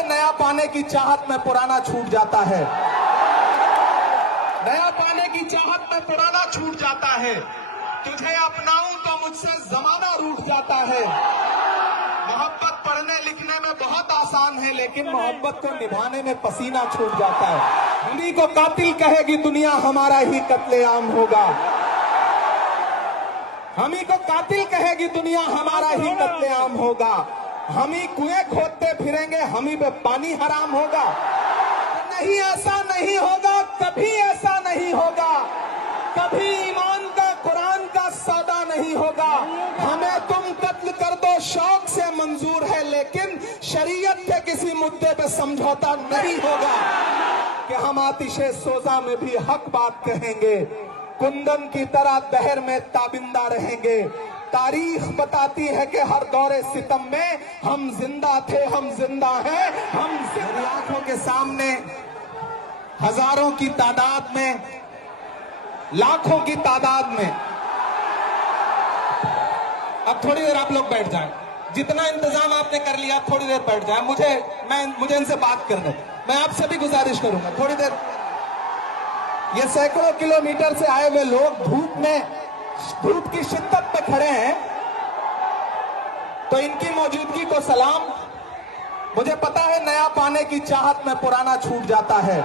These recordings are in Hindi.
है नया पाने की चाहत में पुराना छूट जाता है। नया पाने की चाहत में पुराना छूट जाता है। तुझे अपनाऊं तो मुझसे जमाना रूठ जाता है। मोहब्बत पढ़ने लिखने में बहुत आसान है, लेकिन मोहब्बत को निभाने में पसीना छूट जाता है। उन्हीं को कातिल कहेगी दुनिया, हमारा ही कत्लेआम होगा। हम ही को कातिल कहेगी दुनिया, हमारा ही कत्लेआम होगा। हम ही कुएं खोदते फिरेंगे, हम ही पे पानी हराम होगा। नहीं, ऐसा नहीं होगा, कभी ऐसा नहीं होगा। कभी ईमान का कुरान का सौदा नहीं होगा। हमें तुम कत्ल कर दो शौक से मंजूर है, लेकिन शरीयत के किसी मुद्दे पे समझौता नहीं होगा कि हम आतिशे सोजा में भी हक बात कहेंगे। कुंदन की तरह दहर में ताबिंदा रहेंगे। तारीख बताती है कि हर दौरे सितम में हम जिंदा थे, हम जिंदा हैं, हम आंखों के सामने हजारों की तादाद में, लाखों की तादाद में। अब थोड़ी देर आप लोग बैठ जाएं। जितना इंतजाम आपने कर लिया, थोड़ी देर बैठ जाएं। मुझे इनसे बात करने। मैं आपसे भी गुजारिश करूंगा थोड़ी देर। ये सैकड़ों किलोमीटर से आए हुए लोग धूप की शिद्दत पे खड़े हैं, तो इनकी मौजूदगी को सलाम। मुझे पता है नया पाने की चाहत में पुराना छूट जाता है।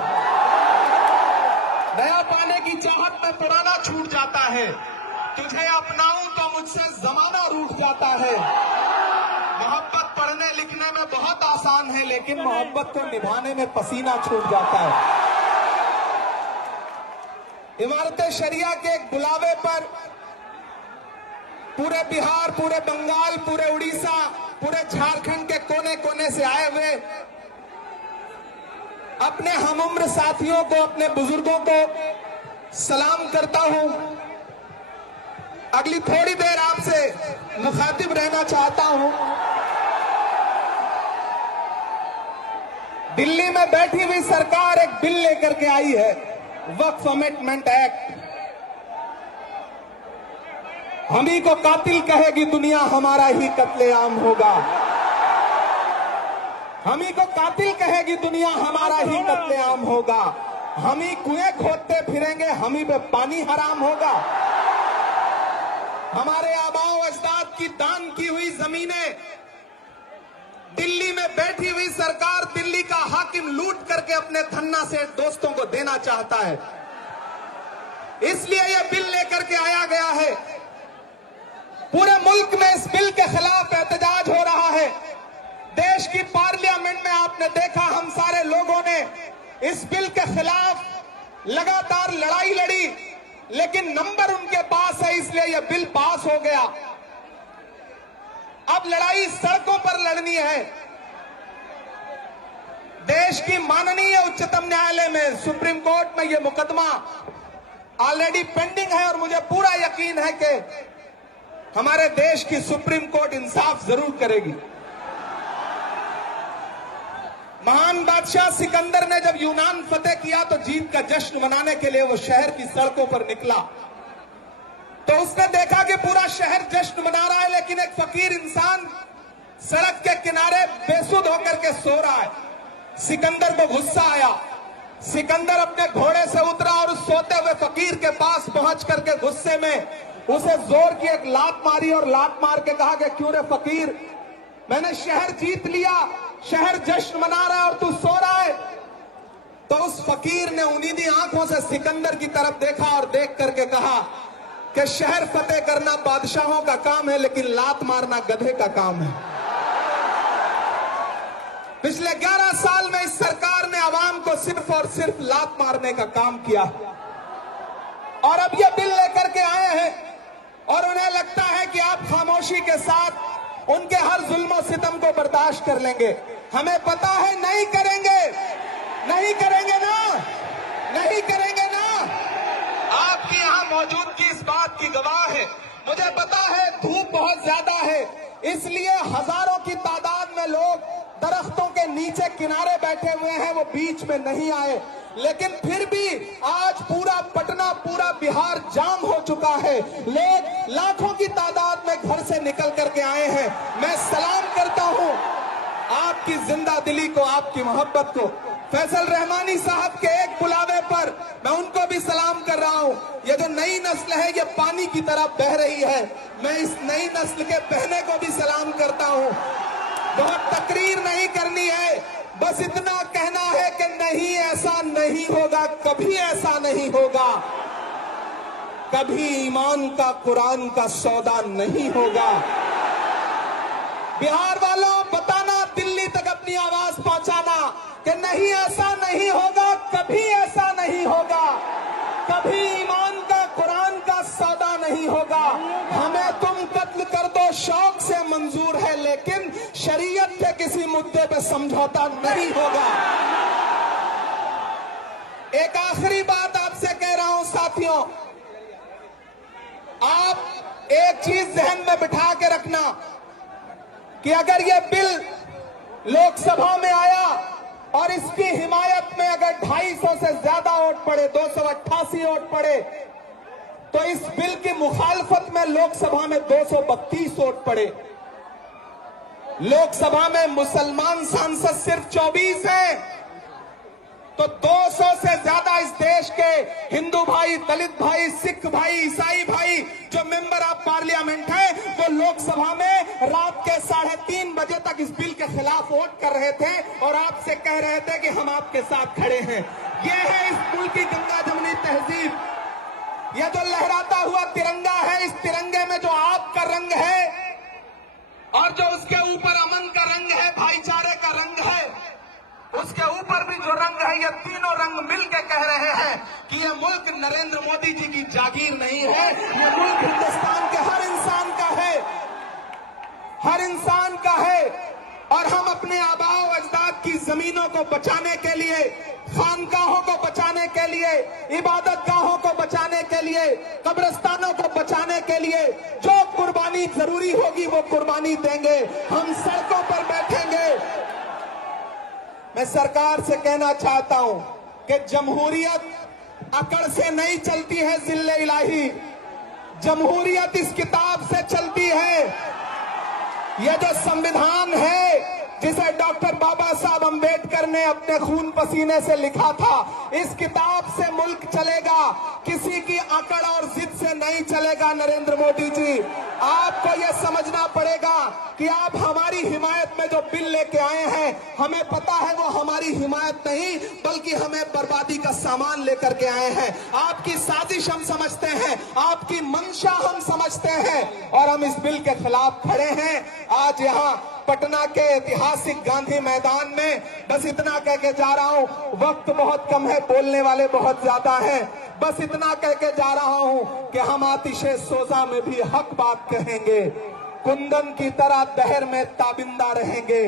नया पाने की चाहत में पुराना छूट जाता है। तुझे अपनाऊं तो मुझसे जमाना रूठ जाता है। मोहब्बत पढ़ने लिखने में बहुत आसान है, लेकिन मोहब्बत को निभाने में पसीना छूट जाता है। इमारत शरिया के एक बुलावे पर पूरे बिहार, पूरे बंगाल, पूरे उड़ीसा, पूरे झारखंड के कोने कोने से आए हुए अपने हमउम्र साथियों को, अपने बुजुर्गों को सलाम करता हूं। अगली थोड़ी देर आपसे मुखातिब रहना चाहता हूं। दिल्ली में बैठी हुई सरकार एक बिल लेकर के आई है, वक्फ अमेंडमेंट एक्ट। हम ही को कातिल कहेगी दुनिया, हमारा ही कत्लेआम होगा। हम ही को कातिल कहेगी दुनिया, हमारा ही कत्लेआम होगा। हम ही कुएं खोदते फिरेंगे, हम ही पे पानी हराम होगा। हमारे आबाओ अजदाद की दान की हुई जमीनें दिल्ली में बैठी हुई सरकार, दिल्ली का हाकिम लूट करके अपने धन्ना से दोस्तों को देना चाहता है। इसलिए यह बिल लेकर के आया गया है। पूरे मुल्क में इस बिल के खिलाफ एहतजाज हो रहा है। देश की पार्लियामेंट में आपने देखा, हम सारे लोगों ने इस बिल के खिलाफ लगातार लड़ाई लड़ी, लेकिन नंबर उनके पास है, इसलिए यह बिल पास हो गया। अब लड़ाई सड़कों पर लड़नी है। देश की माननीय उच्चतम न्यायालय में, सुप्रीम कोर्ट में यह मुकदमा ऑलरेडी पेंडिंग है, और मुझे पूरा यकीन है कि हमारे देश की सुप्रीम कोर्ट इंसाफ जरूर करेगी। महान बादशाह सिकंदर ने जब यूनान फतेह किया तो जीत का जश्न मनाने के लिए वो शहर की सड़कों पर निकला, तो उसने देखा कि पूरा शहर जश्न मना रहा है, लेकिन एक फकीर इंसान सड़क के किनारे बेसुध होकर के सो रहा है। सिकंदर को गुस्सा आया। सिकंदर अपने घोड़े से उतरा और उस सोते हुए फकीर के पास पहुंच करके गुस्से में उसे जोर की एक लात मारी, और लात मार के कहा कि क्यों रे फकीर, मैंने शहर जीत लिया, शहर जश्न मना रहा है और तू सो रहा है। तो उस फकीर ने उन्नीदी आंखों से सिकंदर की तरफ देखा और देख करके कहा कि शहर फतेह करना बादशाहों का काम है, लेकिन लात मारना गधे का काम है। पिछले 11 साल में इस सरकार ने आवाम को सिर्फ और सिर्फ लात मारने का काम किया, और अब ये बिल लेकर के आए हैं, और उन्हें लगता है कि आप खामोशी के साथ उनके हर जुल्म सितम को बर्दाश्त कर लेंगे। हमें पता है नहीं करेंगे, नहीं करेंगे ना, नहीं करेंगे ना। आपकी यहां मौजूदगी इस बात की गवाह है। मुझे पता है धूप बहुत ज्यादा है, इसलिए हजारों की तादाद में लोग दरख्तों के नीचे किनारे बैठे हुए हैं, वो बीच में नहीं आए। लेकिन फिर भी आज पूरा पटना, पूरा बिहार जाम हो चुका है। लोग लाखों की तादाद में घर से निकल करके आए हैं। मैं सलाम करता हूं आपकी जिंदा दिली को, आपकी मोहब्बत को। फैसल रहमानी साहब के एक बुलावे पर मैं उनको भी सलाम कर रहा हूं। ये जो नई नस्ल है ये पानी की तरह बह रही है, मैं इस नई नस्ल के बहने को भी सलाम करता हूं। बहुत तकरीर नहीं करनी है, बस इतना कहना है कि नहीं, ऐसा नहीं होगा, कभी ऐसा नहीं होगा, कभी ईमान का कुरान का सौदा नहीं होगा। बिहार वालों, बताना, दिल्ली तक अपनी आवाज पहुंचाना कि नहीं, ऐसा नहीं होगा, कभी ऐसा नहीं होगा, कभी ईमान का कुरान का सौदा नहीं होगा। हमें तुम कत्ल कर दो शौक से मंजूर है, लेकिन शरीयत के किसी मुद्दे पे समझौता नहीं होगा। एक आखिरी बात आपसे कह रहा हूं साथियों, आप एक चीज जहन में बिठा के रखना कि अगर ये बिल लोकसभा में आया और इसकी हिमायत में अगर 250 से ज्यादा वोट पड़े, 288 वोट पड़े, तो इस बिल की मुखालफत में लोकसभा में 232 वोट पड़े। लोकसभा में मुसलमान सांसद सिर्फ 24 हैं, तो 200 से ज्यादा इस देश के हिंदू भाई, दलित भाई, सिख भाई, ईसाई भाई जो मेंबर ऑफ पार्लियामेंट है, वो लोकसभा में रात के 3:30 बजे तक इस बिल के खिलाफ वोट कर रहे थे और आपसे कह रहे थे कि हम आपके साथ खड़े हैं। ये है इस मुल्क की गंगा जमुनी तहजीब। यह जो लहराता हुआ तिरंगा है, इस तिरंगे में जो आपका रंग है और जो उसके ऊपर अमन का रंग है, भाईचारे का रंग है, उसके ऊपर भी जो रंग है, ये तीनों रंग मिलकर कह रहे हैं कि ये मुल्क नरेंद्र मोदी जी की जागीर नहीं है, ये मुल्क हिंदुस्तान के हर इंसान का है, हर इंसान का है। और हम अपने आबाओ अजदाद की जमीनों को बचाने के लिए, खानकाहों को बचाने के लिए, इबादत गाहों को बचाने के लिए, कब्रिस्तानों को बचाने के लिए जो कुर्बानी जरूरी होगी वो कुर्बानी देंगे। हम सड़कों पर बैठेंगे। मैं सरकार से कहना चाहता हूं कि जमहूरियत अकड़ से नहीं चलती है जिल्ले इलाही, जमहूरियत इस किताब से चलती है। यह जो संविधान है जिसे डॉक्टर बाबा साहब अंबेडकर ने अपने खून पसीने से लिखा था, इस किताब से मुल्क चलेगा, किसी की अकड़ और जिद से नहीं चलेगा। नरेंद्र मोदी जी, आपको यह समझना पड़ेगा कि आप हमारी हिमायत में जो बिल लेके आए हैं, हमें पता है वो हमारी हिमायत नहीं बल्कि हमें बर्बादी का सामान लेकर के आए हैं। आपकी साजिश हम समझते हैं, आपकी मंशा हम समझते हैं और हम इस बिल के खिलाफ खड़े हैं। आज यहाँ पटना के ऐतिहासिक गांधी मैदान में बस इतना कह के जा रहा हूं, वक्त बहुत कम है, बोलने वाले बहुत ज्यादा हैं। बस इतना कह के जा रहा हूं कि हम आतिशे सोजा में भी हक बात कहेंगे, कुंदन की तरह दहर में ताबिंदा रहेंगे।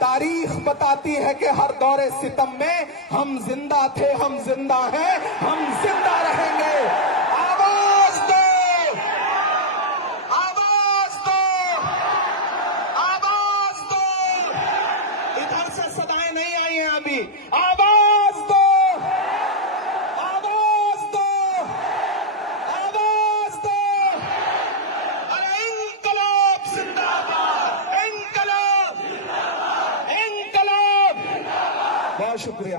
तारीख बताती है कि हर दौरे सितम में हम जिंदा थे, हम जिंदा हैं, हम जिंदा रहेंगे। आवाज दो, आवाज दो, आवाज दो। इधर से सदाएं नहीं आई हैं अभी। आवाज दो, आवाज दो, आवाज दो। अरे इंकलाब जिंदाबाद, इंकलाब जिंदाबाद, इंकलाब। बहुत शुक्रिया।